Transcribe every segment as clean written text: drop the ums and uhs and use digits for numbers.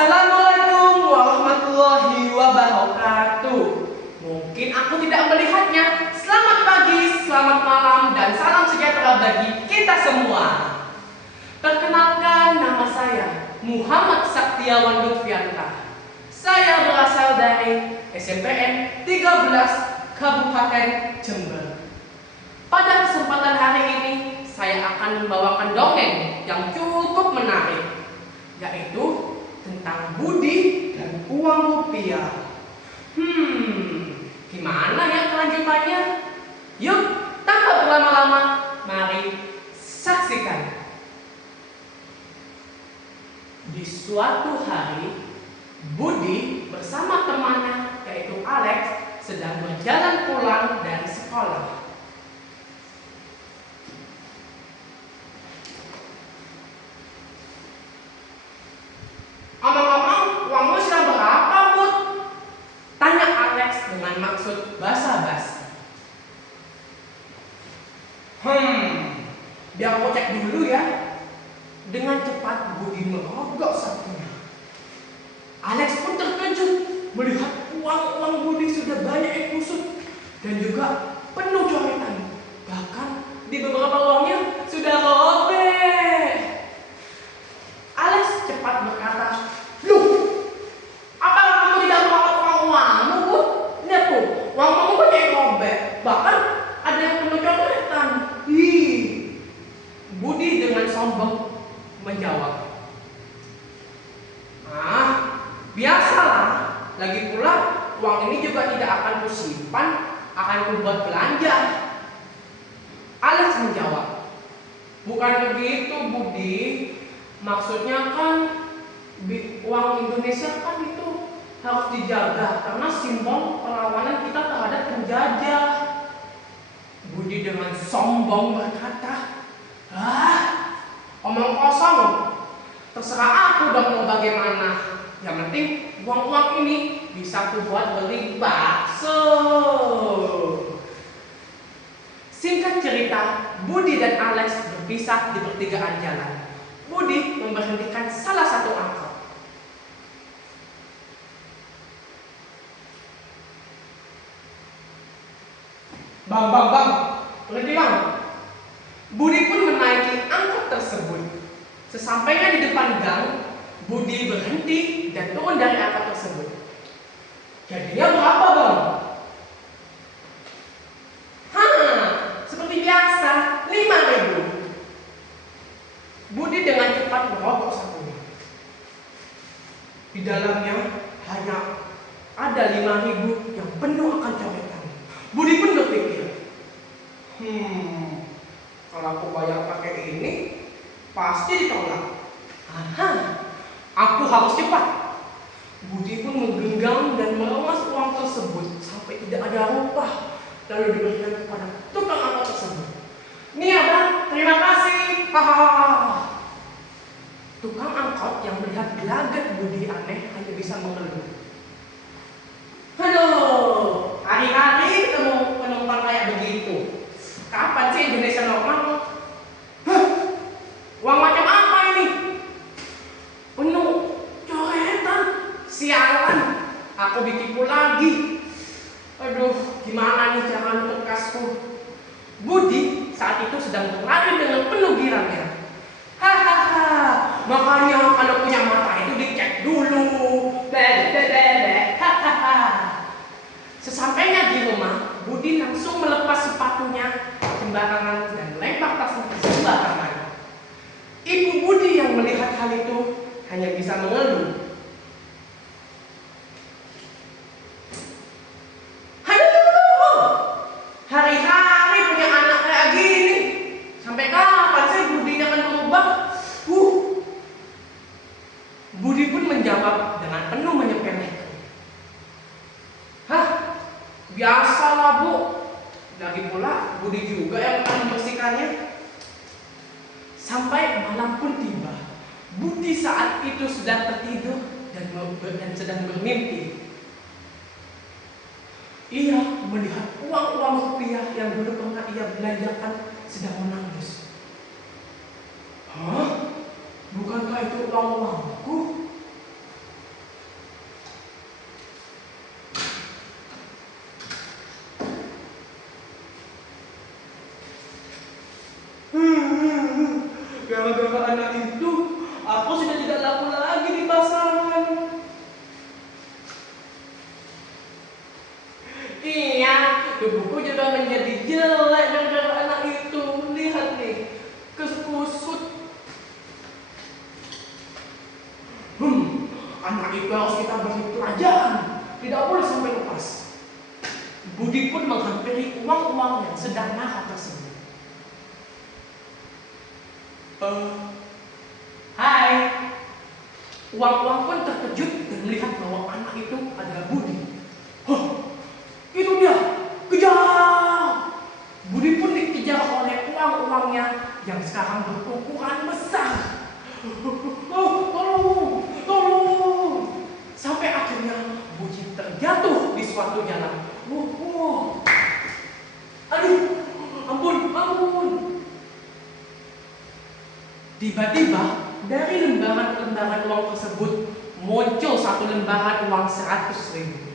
Assalamualaikum warahmatullahi wabarakatuh. Mungkin aku tidak melihatnya. Selamat pagi, selamat malam, dan salam sejahtera bagi kita semua. Perkenalkan, nama saya Muhammad Saktiawan Lutfianta. Saya berasal dari SMPN 13 Kabupaten Jember. Pada kesempatan hari ini, saya akan membawakan dongeng yang cukup menarik, yaitu tentang budi dan uang rupiah. Gimana ya kelanjutannya? Yuk, tanpa berlama-lama, mari saksikan. Di suatu hari, Budi bersama temannya, yaitu Alex, sedang berjalan pulang dari sekolah. Omong-omong, uangmu sudah berapa, Bud? Tanya Alex dengan maksud basa-basi. Biar aku cek dulu ya. Dengan cepat Budi merogoh sakunya. Alex pun terkejut melihat uang Budi sudah banyak yang kusut dan juga penuh coretan. Bahkan di beberapa uangnya sudah robek. Alex cepat berkata, "Loh, apa kamu tidak merawat uangmu, Bud? Lihat tuh, uang kamu banyak yang robek. Bahkan ada yang penuh coretan." Budi dengan sombong menjawab, biasalah. Lagi pula uang ini juga tidak akan kusimpan, akan kubuat belanja. Alex menjawab, "Bukan begitu, Budi. Maksudnya kan uang Indonesia kan itu harus dijaga karena simbol perlawanan kita terhadap penjajah." Budi dengan sombong berkata, omong kosong. Terserah aku dong mau bagaimana. Yang penting uang ini bisa aku buat beli bakso. Singkat cerita, Budi dan Alex berpisah di pertigaan jalan. Budi memberhentikan salah satu angkot. Bang, berhenti bang. Budi pun menaiki angkot tersebut. Sesampainya di depan gang, Budi berhenti dan turun dari angkot tersebut. Jadinya berapa bang? Seperti biasa, 5.000. Budi dengan cepat merogoh sakunya. Di dalamnya hanya ada 5.000 yang penuh akan coretan. Budi pun berpikir, kalau aku bayar pakai ini, pasti ditolak. Aku harus cepat. Budi pun menggenggam dan meremas uang tersebut sampai tidak ada rupa, lalu diberikan kepada tukang angkot tersebut. "Nih ya bang, terima kasih." Tukang angkot yang melihat gelagat Budi aneh hanya bisa mengeluh. "Aduh, hari-hari ketemu penumpang kayak begitu. Kapan sih Indonesia normal? Uang macam apa ini? Penuh coretan. Sialan, aku ditipu lagi. Aduh, gimana nih cara nutup kasku?" Budi saat itu sedang berlari dengan penuh girangnya. Makanya kalau punya mata itu dicek dulu. Sesampainya di rumah, Budi langsung melepas sepatunya sembarangan dan melempar tasnya sembarangan. Ibu Budi yang melihat hal itu hanya bisa mengeluh. Hari-hari punya anak kayak gini. Sampai kapan sih Budinya akan berubah? Budi pun menjawab dengan penuh menyepelekan. Biasalah bu. Lagi pula Budi juga yang akan membersihkannya. Sampai malam pun tiba. Budi saat itu sedang tertidur dan sedang bermimpi. Ia melihat uang rupiah yang dulu pernah ia belanjakan sedang menangis. Bukankah itu uangku? sudah menjadi jelek gara-gara anak itu. Lihat nih, kusut. Anak itu harus kita beri pelajaran. Tidak boleh sampai lepas. Budi pun menghampiri uang-uang yang sedang marah tersebut. Hai. Uang-uang pun terkejut dan melihat bahwa anak itu adalah Budi. Itu dia, kejar! Budi pun dikejar oleh uang-uangnya yang sekarang berukuran besar. Tolong! Sampai akhirnya Budi terjatuh di suatu jalan. Aduh, ampun. Tiba-tiba dari lembaran-lembaran uang tersebut muncul satu lembaran uang 100.000.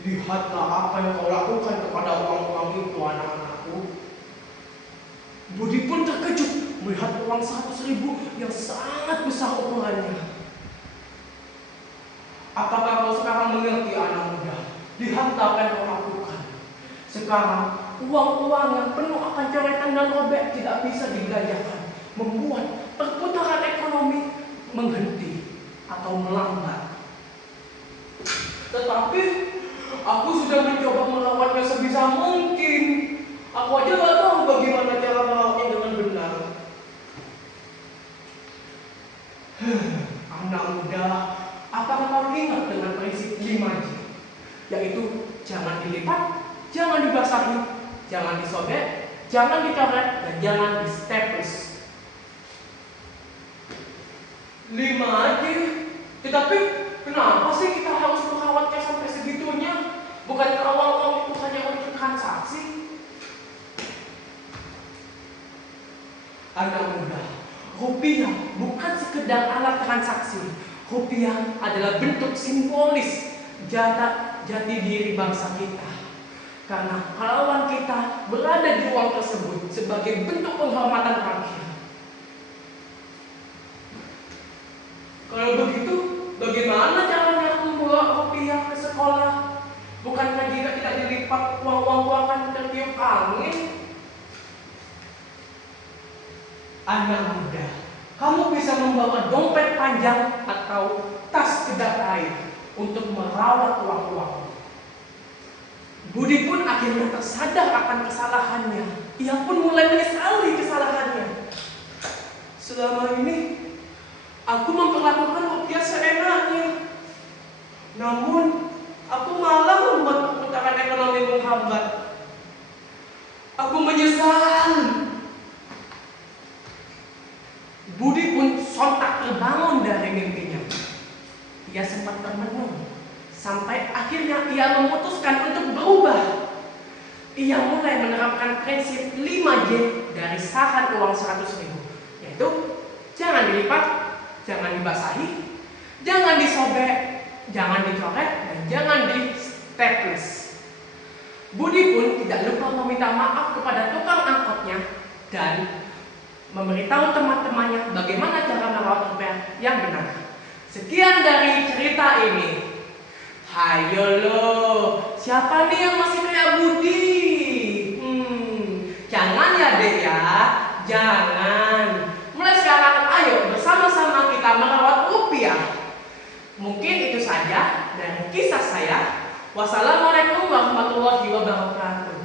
Lihatlah apa yang kau lakukan kepada uang-uang itu, anak-anakku. Budi pun terkejut melihat uang 100.000 yang sangat besar ukurannya. Apakah kau sekarang mengerti, anak muda? Lihatlah apa yang kau lakukan. Sekarang uang-uang yang penuh akan coretan dan robek tidak bisa dibelanjakan, membuat perputaran ekonomi menghenti atau melambat. Tetapi aku sudah mencoba merawatnya sebisa mungkin. Aku aja gak tahu bagaimana cara merawatnya dengan benar. Anak muda, apakah kau ingat dengan prinsip 5J? Yaitu jangan dilipat, jangan dibasahi, jangan disobek, jangan dicoret, dan jangan di-staples. 5J? Tetapi kenapa sih kita harus merawatnya sampai segitunya? Bukankah uang-uang itu hanya untuk transaksi? Anak muda, rupiah bukan sekedar alat transaksi. Rupiah adalah bentuk simbolis jati diri bangsa kita. Karena pahlawan kita berada di uang tersebut sebagai bentuk penghormatan terakhir. Kalau begitu, bagaimana caranya membawa rupiah ke sekolah? Bukankah jika tidak dilipat, uang-uang akan tertiup angin? Anak muda, kamu bisa membawa dompet panjang atau tas kedap air untuk merawat uang-uang. Budi pun akhirnya tersadar akan kesalahannya. Ia pun mulai menyesali kesalahannya. Selama ini aku memperlakukan rupiah seenaknya. Namun aku malah membuat perputaran ekonomi menghambat. Aku menyesal. Budi pun sontak terbangun dari mimpinya. Ia sempat termenung, sampai akhirnya ia memutuskan untuk berubah. Ia mulai menerapkan prinsip 5J dari sahan uang 100.000, yaitu jangan dilipat, jangan dibasahi, jangan disobek, jangan dicoret, dan jangan di-staples. Budi pun tidak lupa meminta maaf kepada tukang angkotnya dan memberitahu teman-temannya bagaimana cara merawat rupiah yang benar. Sekian dari cerita ini. Hayo lo, siapa nih yang masih kayak Budi? Jangan ya dek ya, jangan. Mulai sekarang ayo bersama-sama kita merawat rupiah. Mungkin itu saja dari kisah saya. Wassalamualaikum warahmatullahi wabarakatuh.